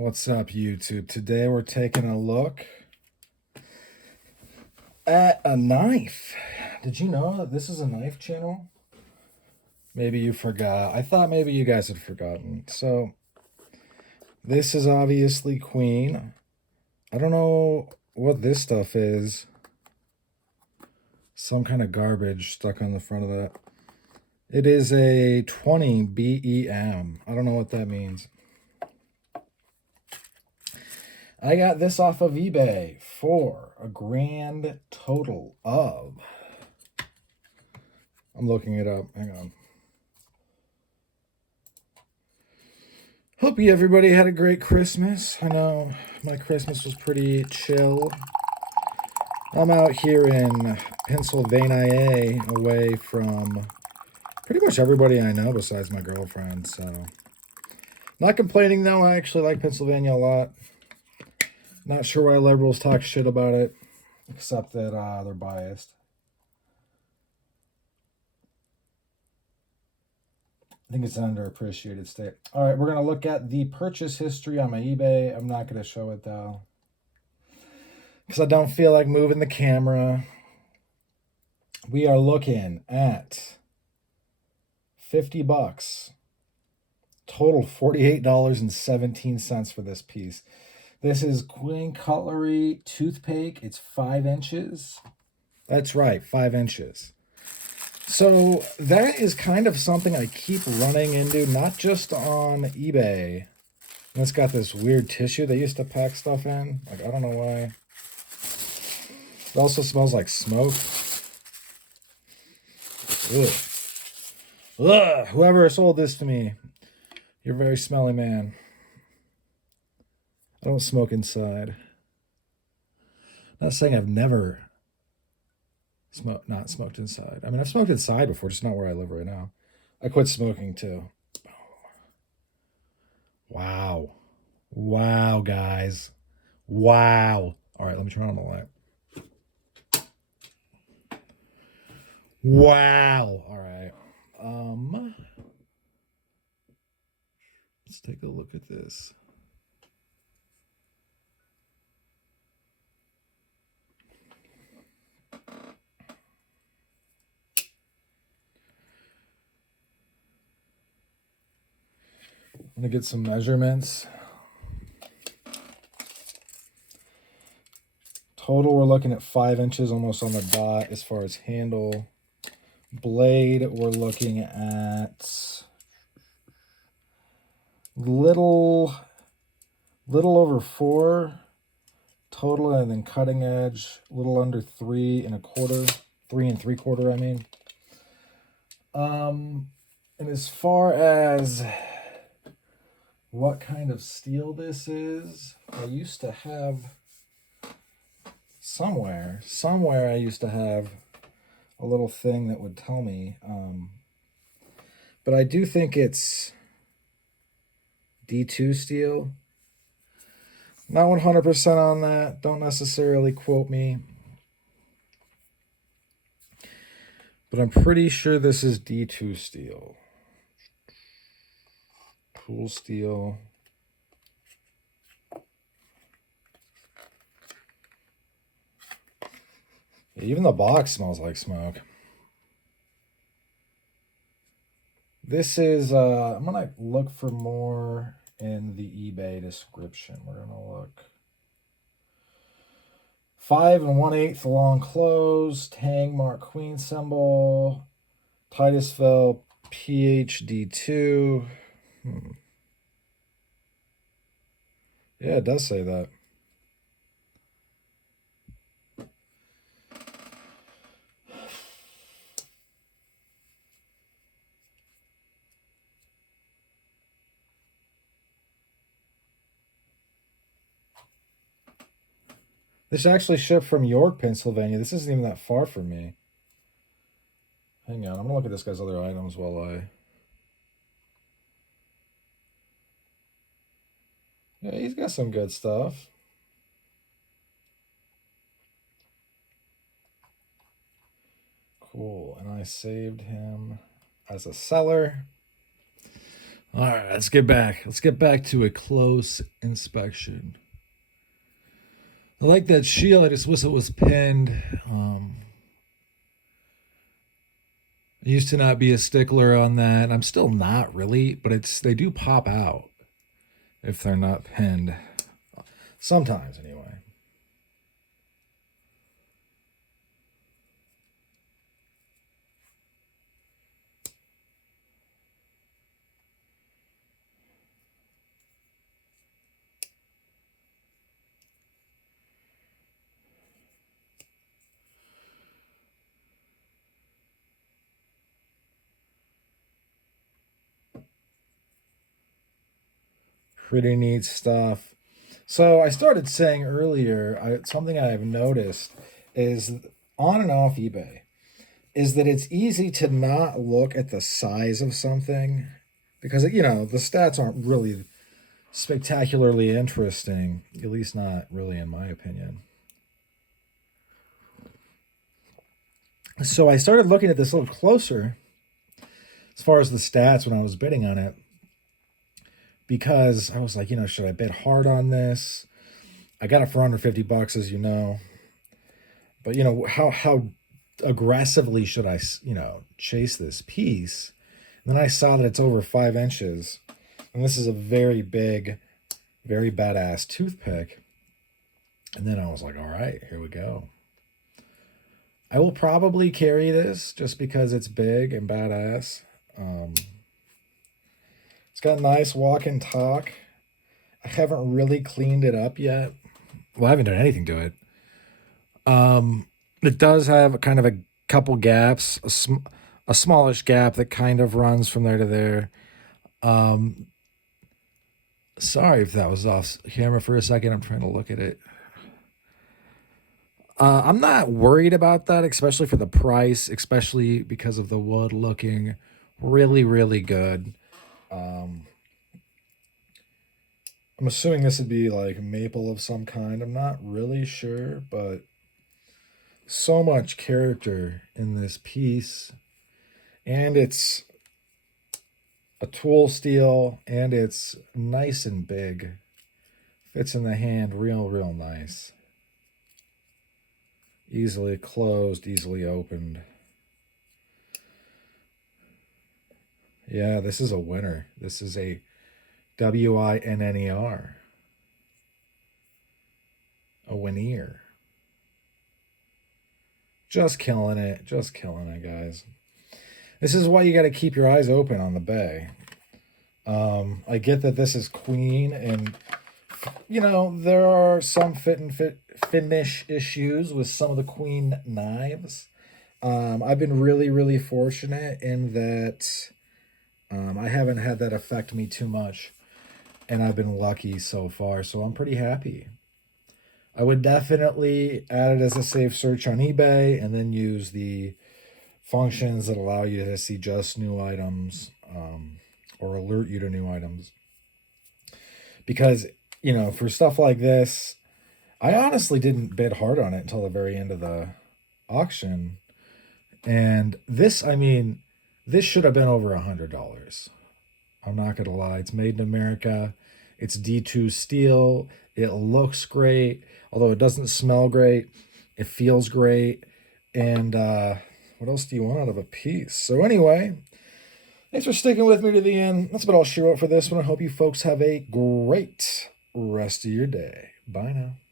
What's up, YouTube? Today we're taking a look at a knife. Did you know that this is a knife channel? Maybe you forgot. I thought maybe you guys had forgotten. So, this is obviously Queen. I don't know what this stuff is. Some kind of garbage stuck on the front of that. It is a 20 BEM. I don't know what that means. I got this off of eBay for a grand total of... I'm looking it up. Hang on. Hope everybody had a great Christmas. I know my Christmas was pretty chill. I'm out here in Pennsylvania, away from pretty much everybody I know besides my girlfriend. So, not complaining though. I actually like Pennsylvania a lot. Not sure why liberals talk shit about it, except that they're biased. I think it's an underappreciated state. All right, we're going to look at the purchase history on my eBay. I'm not going to show it, though, because I don't feel like moving the camera. We are looking at 50 bucks. Total $48.17 for this piece. This is Queen Cutlery Toothpick. It's 5 inches. That's right, 5 inches. So that is kind of something I keep running into, not just on eBay. And it's got this weird tissue they used to pack stuff in. Like, I don't know why. It also smells like smoke. Ugh. Ugh. Whoever sold this to me, you're a very smelly man. I don't smoke inside. Not saying I've never not smoked inside. I mean, I've smoked inside before, just not where I live right now. I quit smoking too. Wow. Wow, guys. Wow. All right, let me turn on the light. Wow. All right. Let's take a look at this. I'm going to get some measurements. Total, we're looking at 5 inches, almost on the dot as far as handle. Blade, we're looking at little over 4 total, and then cutting edge, a little under 3 1/4, 3 3/4, I mean. And as far as what kind of steel this is, I used to have somewhere I used to have a little thing that would tell me, but I do think it's D2 steel. Not 100% on that. Don't necessarily quote me, but I'm pretty sure this is D2 steel. Cool steel. Even the box smells like smoke. This is, I'm going to look for more in the eBay description. We're going to look. 5 1/8 long close, Tang Mark Queen symbol, Titusville PhD2. Yeah, it does say that. This actually shipped from York, Pennsylvania. This isn't even that far from me. Hang on, I'm gonna look at this guy's other items while yeah, he's got some good stuff. Cool, and I saved him as a seller. All right, let's get back. Let's get back to a close inspection. I like that shield. I just wish it was pinned. I used to not be a stickler on that. I'm still not really, but they do pop out if they're not pinned. Sometimes, anyway. Pretty neat stuff. So I started saying earlier, something I've noticed is on and off eBay is that it's easy to not look at the size of something because the stats aren't really spectacularly interesting, at least not really in my opinion. So I started looking at this a little closer as far as the stats when I was bidding on it because I was like, should I bid hard on this? I got it for under 50 bucks, as you know. But how aggressively should I chase this piece? And then I saw that it's over 5 inches, and this is a very big, very badass toothpick. And then I was like, all right, here we go. I will probably carry this just because it's big and badass. It's got a nice walk and talk. I haven't really cleaned it up yet. Well, I haven't done anything to it. It does have a kind of a couple gaps, a smallish gap that kind of runs from there to there. Um, Sorry if that was off camera for a second. I'm trying to look at it. I'm not worried about that, especially for the price, especially because of the wood looking really, really good. Um, I'm assuming this would be like maple of some kind. I'm not really sure, but so much character in this piece. And it's a tool steel, and it's nice and big. Fits in the hand real, real nice. Easily closed, easily opened. Yeah, this is a winner. This is a WINNER. A winner. Just killing it. Just killing it, guys. This is why you got to keep your eyes open on the bay. I get that this is queen, and there are some finish issues with some of the queen knives. I've been really, really fortunate in that I haven't had that affect me too much, and I've been lucky so far, so I'm pretty happy. I would definitely add it as a safe search on eBay and then use the functions that allow you to see just new items or alert you to new items. Because, for stuff like this, I honestly didn't bid hard on it until the very end of the auction. And this should have been over $100. I'm not going to lie. It's made in America. It's D2 steel. It looks great, although it doesn't smell great. It feels great. And what else do you want out of a piece? So anyway, thanks for sticking with me to the end. That's about all she wrote for this one. I hope you folks have a great rest of your day. Bye now.